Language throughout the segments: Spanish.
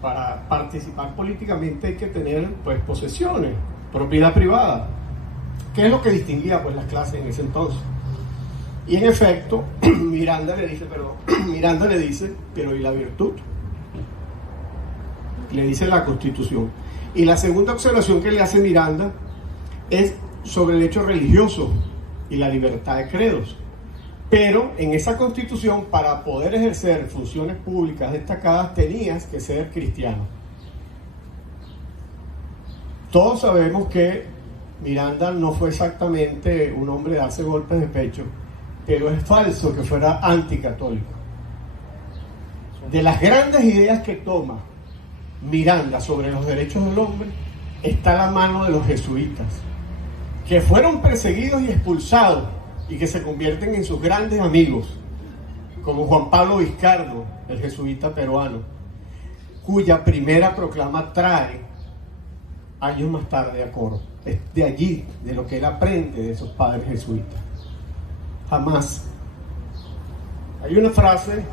para participar políticamente hay que tener pues posesiones, propiedad privada, que es lo que distinguía pues las clases en ese entonces. Y en efecto, Miranda le dice, pero ¿y la virtud? Le dice la Constitución. Y la segunda observación que le hace Miranda es sobre el hecho religioso y la libertad de credos. Pero en esa Constitución, para poder ejercer funciones públicas destacadas, tenías que ser cristiano. Todos sabemos que Miranda no fue exactamente un hombre de darse golpes de pecho, pero es falso que fuera anticatólico. De las grandes ideas que toma Miranda sobre los derechos del hombre está la mano de los jesuitas, que fueron perseguidos y expulsados y que se convierten en sus grandes amigos, como Juan Pablo Vizcardo, el jesuita peruano, cuya primera proclama trae años más tarde a Coro. Es de allí, de lo que él aprende de esos padres jesuitas. Jamás. Hay una frase,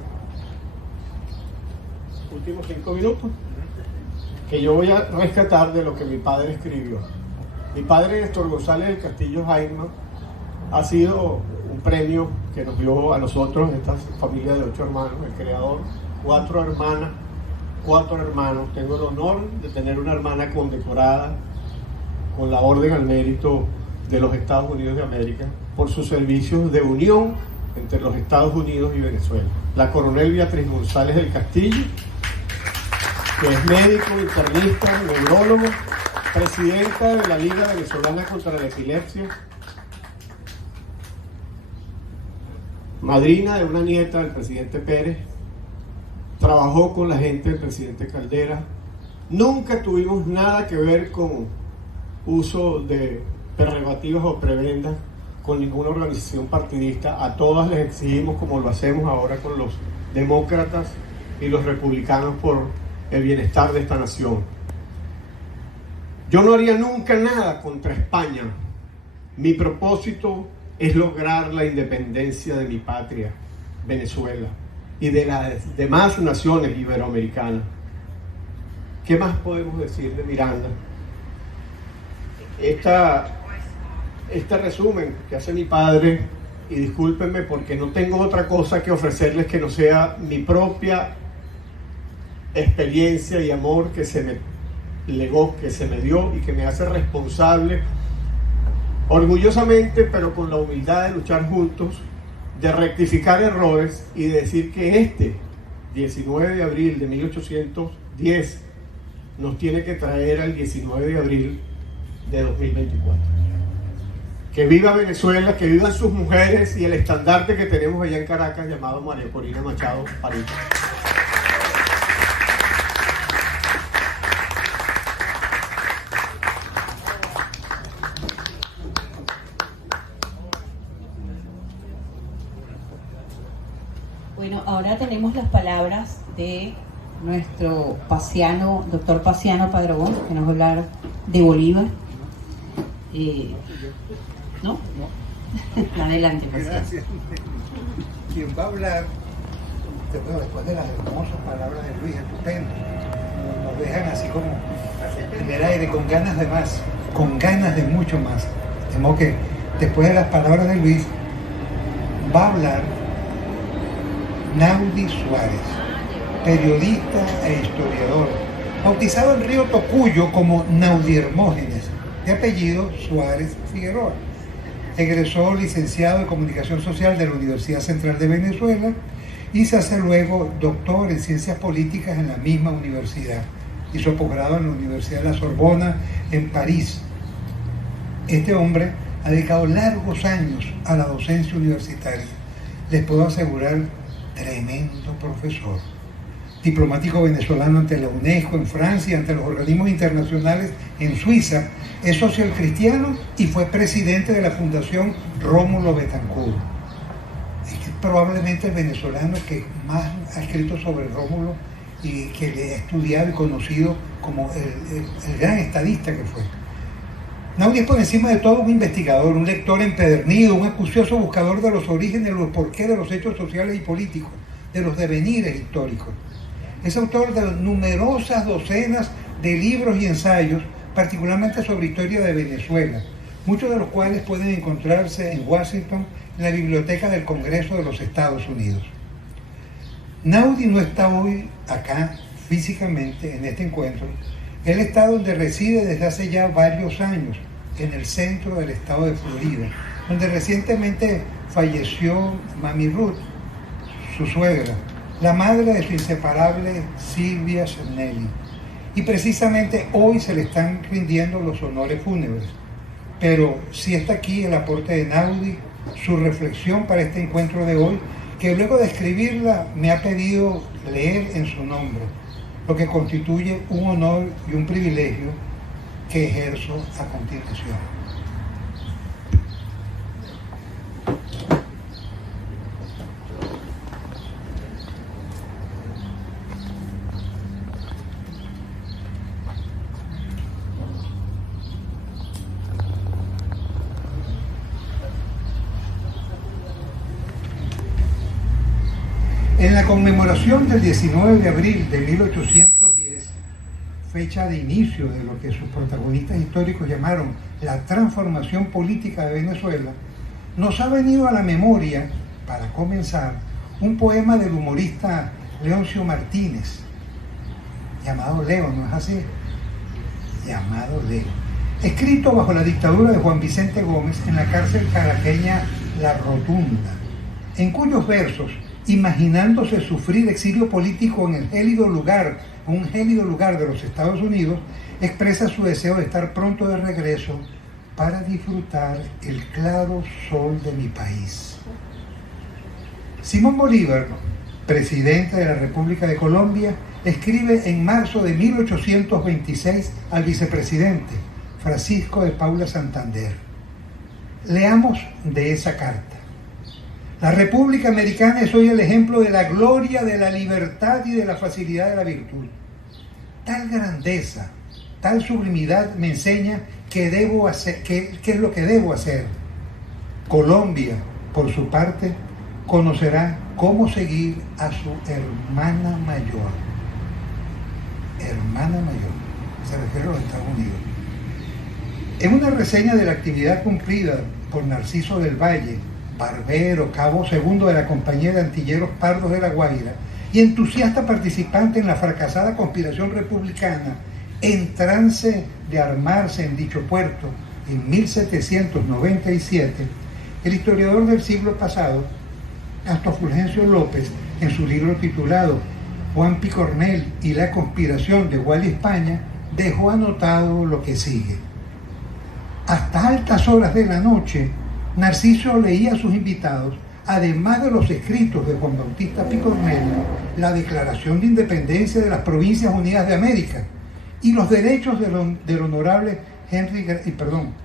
últimos 5 minutos, que yo voy a rescatar de lo que mi padre escribió. Mi padre, Néstor González del Castillo Jaime, ha sido un premio que nos dio a nosotros, esta familia de 8 hermanos, el creador, 4 hermanas, 4 hermanos. Tengo el honor de tener una hermana condecorada con la Orden al Mérito de los Estados Unidos de América por sus servicios de unión entre los Estados Unidos y Venezuela. La coronel Beatriz González del Castillo, que es médico, internista, neurólogo, presidenta de la Liga Venezolana contra la Epilepsia, madrina de una nieta del presidente Pérez, trabajó con la gente del presidente Caldera. Nunca tuvimos nada que ver con uso de prerrogativas o prebendas con ninguna organización partidista. A todas les exigimos, como lo hacemos ahora con los demócratas y los republicanos, por el bienestar de esta nación. Yo no haría nunca nada contra España. Mi propósito es lograr la independencia de mi patria, Venezuela, y de las demás naciones iberoamericanas. ¿Qué más podemos decir de Miranda? Este resumen que hace mi padre, y discúlpenme porque no tengo otra cosa que ofrecerles que no sea mi propia experiencia y amor que se me legó, que se me dio y que me hace responsable, orgullosamente, pero con la humildad de luchar juntos, de rectificar errores y de decir que este 19 de abril de 1810 nos tiene que traer al 19 de abril de 2024. Que viva Venezuela, que vivan sus mujeres y el estandarte que tenemos allá en Caracas llamado María Corina Machado París. Bueno, ahora tenemos las palabras de nuestro doctor Paciano Padrón, que nos va a hablar de Bolívar. ¿No? Adelante, Paciano. Gracias. Quien va a hablar, después de las hermosas palabras de Luis, estupendo, nos dejan así como en el aire, con ganas de más, con ganas de mucho más. Temo que después de las palabras de Luis, va a hablar Naudi Suárez, periodista e historiador, bautizado en Río Tocuyo como Naudi Hermógenes, de apellido Suárez Figueroa. Egresó licenciado en Comunicación Social de la Universidad Central de Venezuela y se hace luego doctor en Ciencias Políticas en la misma universidad. Hizo posgrado en la Universidad de la Sorbona en París. Este hombre ha dedicado largos años a la docencia universitaria. Les puedo asegurar, tremendo profesor. Diplomático venezolano ante la UNESCO en Francia, ante los organismos internacionales en Suiza, es social cristiano y fue presidente de la Fundación Rómulo Betancourt. Es probablemente el venezolano que más ha escrito sobre Rómulo y que le ha estudiado y conocido como el gran estadista que fue. Naudi es por encima de todo un investigador, un lector empedernido, un acucioso buscador de los orígenes, los porqués de los hechos sociales y políticos, de los devenires históricos. Es autor de numerosas docenas de libros y ensayos, particularmente sobre historia de Venezuela, muchos de los cuales pueden encontrarse en Washington, en la Biblioteca del Congreso de los Estados Unidos. Naudi no está hoy acá físicamente en este encuentro. Él está donde reside desde hace ya varios años, en el centro del estado de Florida, donde recientemente falleció Mami Ruth, su suegra, la madre de su inseparable Silvia Cermelli. Y precisamente hoy se le están rindiendo los honores fúnebres. Pero sí está aquí el aporte de Naudi, su reflexión para este encuentro de hoy, que luego de escribirla me ha pedido leer en su nombre, lo que constituye un honor y un privilegio que ejerzo a continuación. En la conmemoración del 19 de abril de 1810, fecha de inicio de lo que sus protagonistas históricos llamaron la transformación política de Venezuela, nos ha venido a la memoria, para comenzar, un poema del humorista Leoncio Martínez, llamado Leo, ¿no es así? Llamado Leo. Escrito bajo la dictadura de Juan Vicente Gómez en la cárcel caraqueña La Rotunda, en cuyos versos, imaginándose sufrir exilio político en el gélido lugar, un gélido lugar de los Estados Unidos, expresa su deseo de estar pronto de regreso para disfrutar el claro sol de mi país. Simón Bolívar, presidente de la República de Colombia, escribe en marzo de 1826 al vicepresidente Francisco de Paula Santander. Leamos de esa carta. La República Americana es hoy el ejemplo de la gloria, de la libertad y de la facilidad de la virtud. Tal grandeza, tal sublimidad me enseña qué debo hacer, qué es lo que debo hacer. Colombia, por su parte, conocerá cómo seguir a su hermana mayor. Hermana mayor, se refiere a los Estados Unidos. En una reseña de la actividad cumplida por Narciso del Valle, barbero, cabo segundo de la Compañía de Antilleros Pardos de La Guaira y entusiasta participante en la fracasada conspiración republicana, en trance de armarse en dicho puerto en 1797, el historiador del siglo pasado, Castro Fulgencio López, en su libro titulado Juan Picornell y la conspiración de Gual y España, dejó anotado lo que sigue. Hasta altas horas de la noche, Narciso leía a sus invitados, además de los escritos de Juan Bautista Picornell, la Declaración de Independencia de las Provincias Unidas de América y los derechos del honorable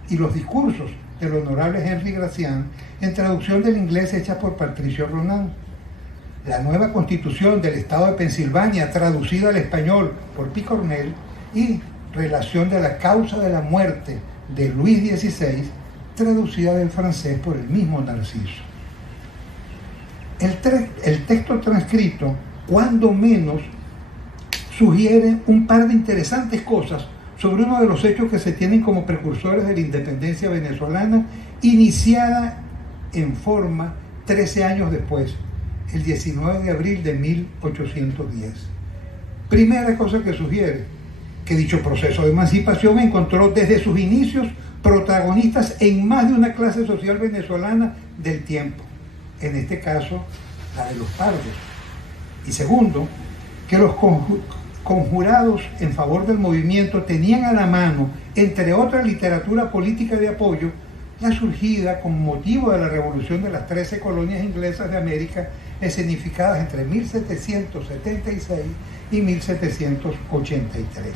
y los discursos del honorable Henry Gracián, en traducción del inglés hecha por Patricio Ronan. La nueva Constitución del Estado de Pensilvania, traducida al español por Picornell, y relación de la causa de la muerte de Luis XVI, traducida del francés por el mismo Narciso. El texto transcrito, cuando menos, sugiere un par de interesantes cosas sobre uno de los hechos que se tienen como precursores de la independencia venezolana, iniciada en forma 13 años después, el 19 de abril de 1810. Primera cosa que sugiere, que dicho proceso de emancipación encontró desde sus inicios protagonistas en más de una clase social venezolana del tiempo, en este caso la de los pardos. Y segundo, que los conjurados en favor del movimiento tenían a la mano, entre otras literatura política de apoyo, la surgida con motivo de la revolución de las 13 colonias inglesas de América, escenificadas entre 1776 y 1783.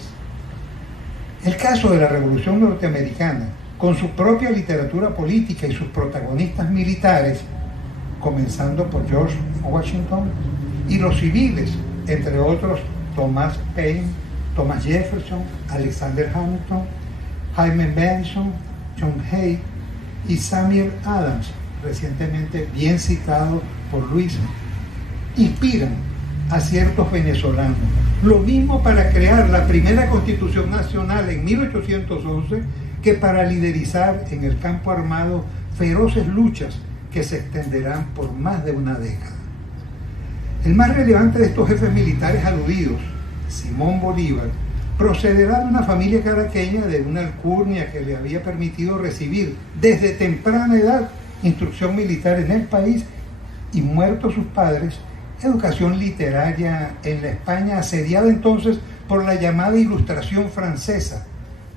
El caso de la Revolución Norteamericana, con su propia literatura política y sus protagonistas militares, comenzando por George Washington, y los civiles, entre otros Thomas Paine, Thomas Jefferson, Alexander Hamilton, Jaime Madison, John Hay y Samuel Adams, recientemente bien citado por Luis, inspiran a ciertos venezolanos. Lo mismo para crear la primera Constitución Nacional en 1811 que para liderizar en el campo armado feroces luchas que se extenderán por más de una década. El más relevante de estos jefes militares aludidos, Simón Bolívar, procederá de una familia caraqueña de una alcurnia que le había permitido recibir desde temprana edad instrucción militar en el país y, muertos sus padres, educación literaria en la España asediada entonces por la llamada Ilustración francesa,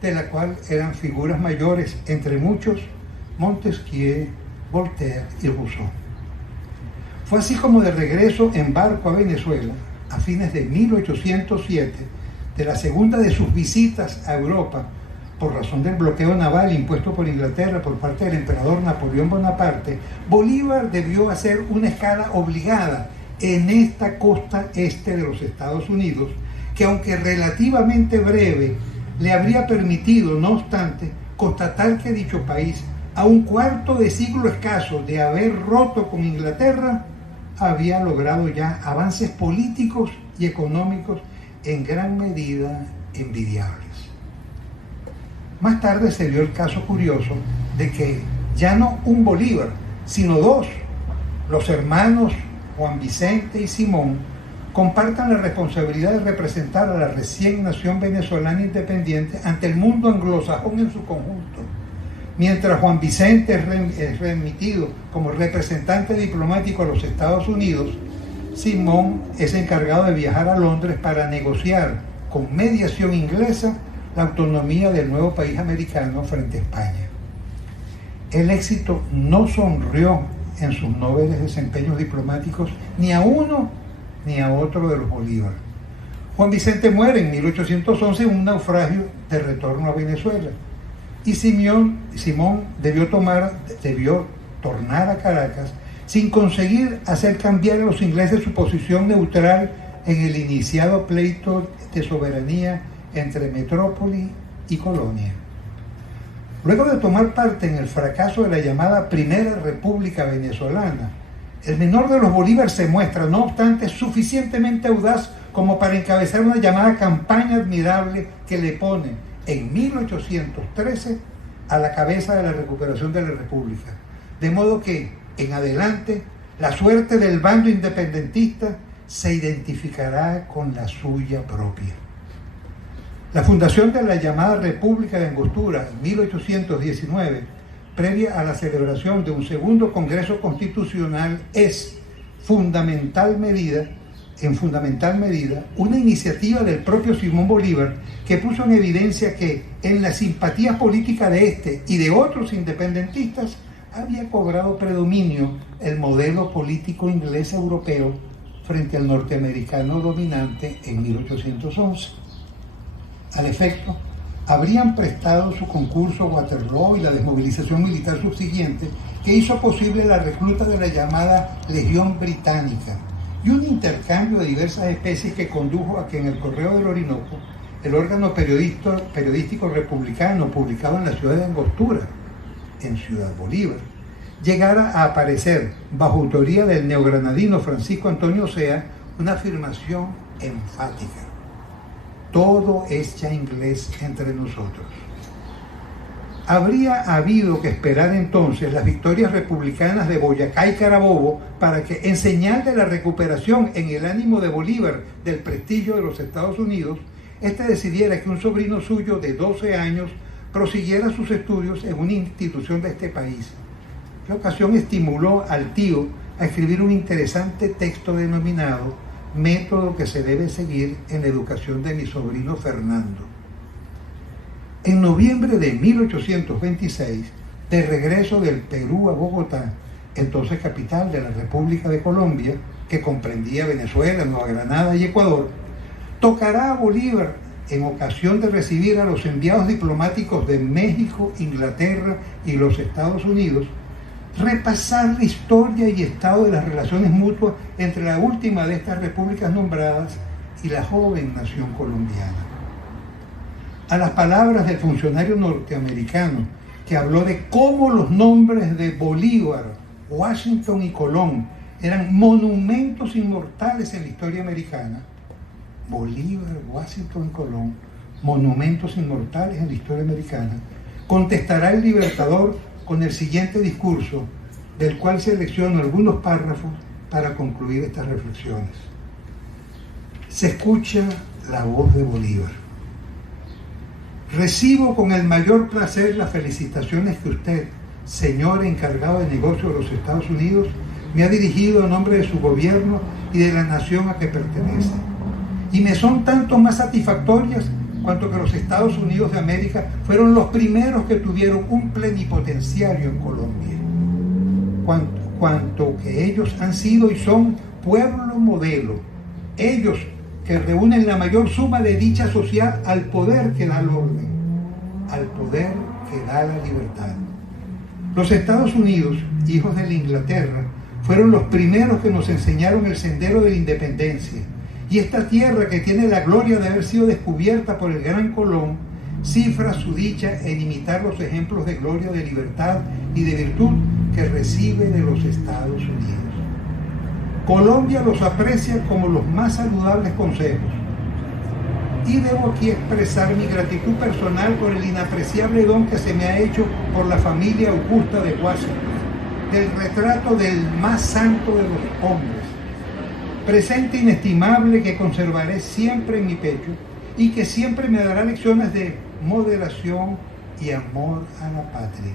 de la cual eran figuras mayores, entre muchos, Montesquieu, Voltaire y Rousseau. Fue así como de regreso en barco a Venezuela, a fines de 1807, de la segunda de sus visitas a Europa, por razón del bloqueo naval impuesto por Inglaterra por parte del emperador Napoleón Bonaparte, Bolívar debió hacer una escala obligada en esta costa este de los Estados Unidos, que aunque relativamente breve, le habría permitido, no obstante, constatar que dicho país, a un cuarto de siglo escaso de haber roto con Inglaterra, había logrado ya avances políticos y económicos en gran medida envidiables. Más tarde se dio el caso curioso de que ya no un Bolívar, sino dos, los hermanos Juan Vicente y Simón, compartan la responsabilidad de representar a la recién nación venezolana independiente ante el mundo anglosajón en su conjunto. Mientras Juan Vicente es remitido como representante diplomático a los Estados Unidos, Simón es encargado de viajar a Londres para negociar con mediación inglesa la autonomía del nuevo país americano frente a España. El éxito no sonrió en sus nobles desempeños diplomáticos ni a uno ni a otro de los Bolívar. Juan Vicente muere en 1811 en un naufragio de retorno a Venezuela y Simón debió tornar a Caracas sin conseguir hacer cambiar a los ingleses su posición neutral en el iniciado pleito de soberanía entre metrópoli y colonia. Luego de tomar parte en el fracaso de la llamada Primera República Venezolana, el menor de los Bolívar se muestra, no obstante, suficientemente audaz como para encabezar una llamada campaña admirable que le pone en 1813 a la cabeza de la recuperación de la República. De modo que, en adelante, la suerte del bando independentista se identificará con la suya propia. La fundación de la llamada República de Angostura en 1819, previa a la celebración de un segundo Congreso Constitucional, es en fundamental medida una iniciativa del propio Simón Bolívar, que puso en evidencia que en la simpatía política de este y de otros independentistas había cobrado predominio el modelo político inglés europeo frente al norteamericano dominante en 1811. Al efecto, habrían prestado su concurso Waterloo y la desmovilización militar subsiguiente, que hizo posible la recluta de la llamada Legión Británica y un intercambio de diversas especies que condujo a que en el Correo del Orinoco, el órgano periodístico republicano publicado en la ciudad de Angostura, en Ciudad Bolívar, llegara a aparecer, bajo autoría del neogranadino Francisco Antonio Sea, una afirmación enfática: todo es ya inglés entre nosotros. Habría habido que esperar entonces las victorias republicanas de Boyacá y Carabobo para que, en señal de la recuperación en el ánimo de Bolívar del prestigio de los Estados Unidos, este decidiera que un sobrino suyo de 12 años prosiguiera sus estudios en una institución de este país. La ocasión estimuló al tío a escribir un interesante texto denominado Método que se debe seguir en la educación de mi sobrino Fernando. En noviembre de 1826, de regreso del Perú a Bogotá, entonces capital de la República de Colombia, que comprendía Venezuela, Nueva Granada y Ecuador, tocará a Bolívar, en ocasión de recibir a los enviados diplomáticos de México, Inglaterra y los Estados Unidos, repasar la historia y estado de las relaciones mutuas entre la última de estas repúblicas nombradas y la joven nación colombiana. A las palabras del funcionario norteamericano que habló de cómo los nombres de Bolívar, Washington y Colón eran monumentos inmortales en la historia americana. Bolívar, Washington, Colón, monumentos inmortales en la historia americana, contestará el Libertador con el siguiente discurso, del cual selecciono algunos párrafos para concluir estas reflexiones. Se escucha la voz de Bolívar. Recibo con el mayor placer las felicitaciones que usted, señor encargado de negocios de los Estados Unidos, me ha dirigido en nombre de su gobierno y de la nación a que pertenece. Y me son tanto más satisfactorias cuanto que los Estados Unidos de América fueron los primeros que tuvieron un plenipotenciario en Colombia. Cuanto que ellos han sido y son pueblo modelo. Ellos que reúnen la mayor suma de dicha social al poder que da el orden, al poder que da la libertad. Los Estados Unidos, hijos de la Inglaterra, fueron los primeros que nos enseñaron el sendero de la independencia. Y esta tierra, que tiene la gloria de haber sido descubierta por el gran Colón, cifra su dicha en imitar los ejemplos de gloria, de libertad y de virtud que recibe de los Estados Unidos. Colombia los aprecia como los más saludables consejos. Y debo aquí expresar mi gratitud personal por el inapreciable don que se me ha hecho por la familia augusta de Washington, del retrato del más santo de los hombres, presente inestimable que conservaré siempre en mi pecho y que siempre me dará lecciones de moderación y amor a la patria.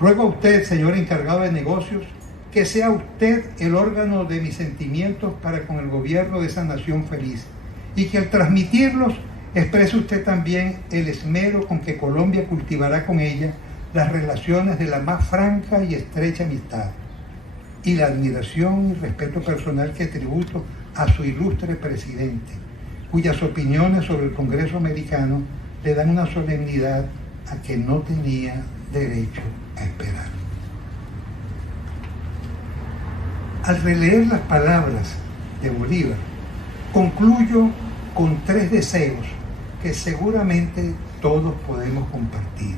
Ruego a usted, señor encargado de negocios, que sea usted el órgano de mis sentimientos para con el gobierno de esa nación feliz, y que al transmitirlos exprese usted también el esmero con que Colombia cultivará con ella las relaciones de la más franca y estrecha amistad, y la admiración y respeto personal que tributo a su ilustre presidente, cuyas opiniones sobre el Congreso americano le dan una solemnidad a que no tenía derecho a esperar. Al releer las palabras de Bolívar, concluyo con 3 deseos que seguramente todos podemos compartir.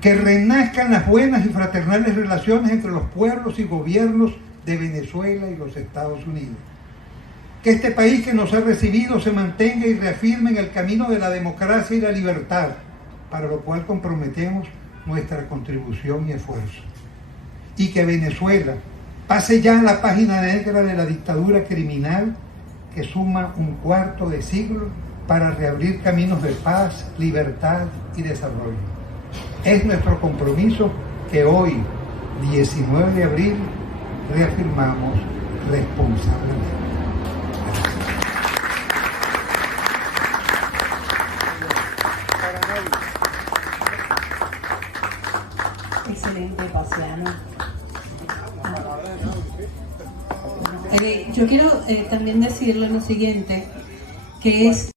Que renazcan las buenas y fraternales relaciones entre los pueblos y gobiernos de Venezuela y los Estados Unidos. Que este país que nos ha recibido se mantenga y reafirme en el camino de la democracia y la libertad, para lo cual comprometemos nuestra contribución y esfuerzo. Y que Venezuela pase ya a la página negra de la dictadura criminal que suma un cuarto de siglo para reabrir caminos de paz, libertad y desarrollo. Es nuestro compromiso que hoy, 19 de abril, reafirmamos responsablemente. Excelente, Paciano. Yo quiero también decirle lo siguiente, que es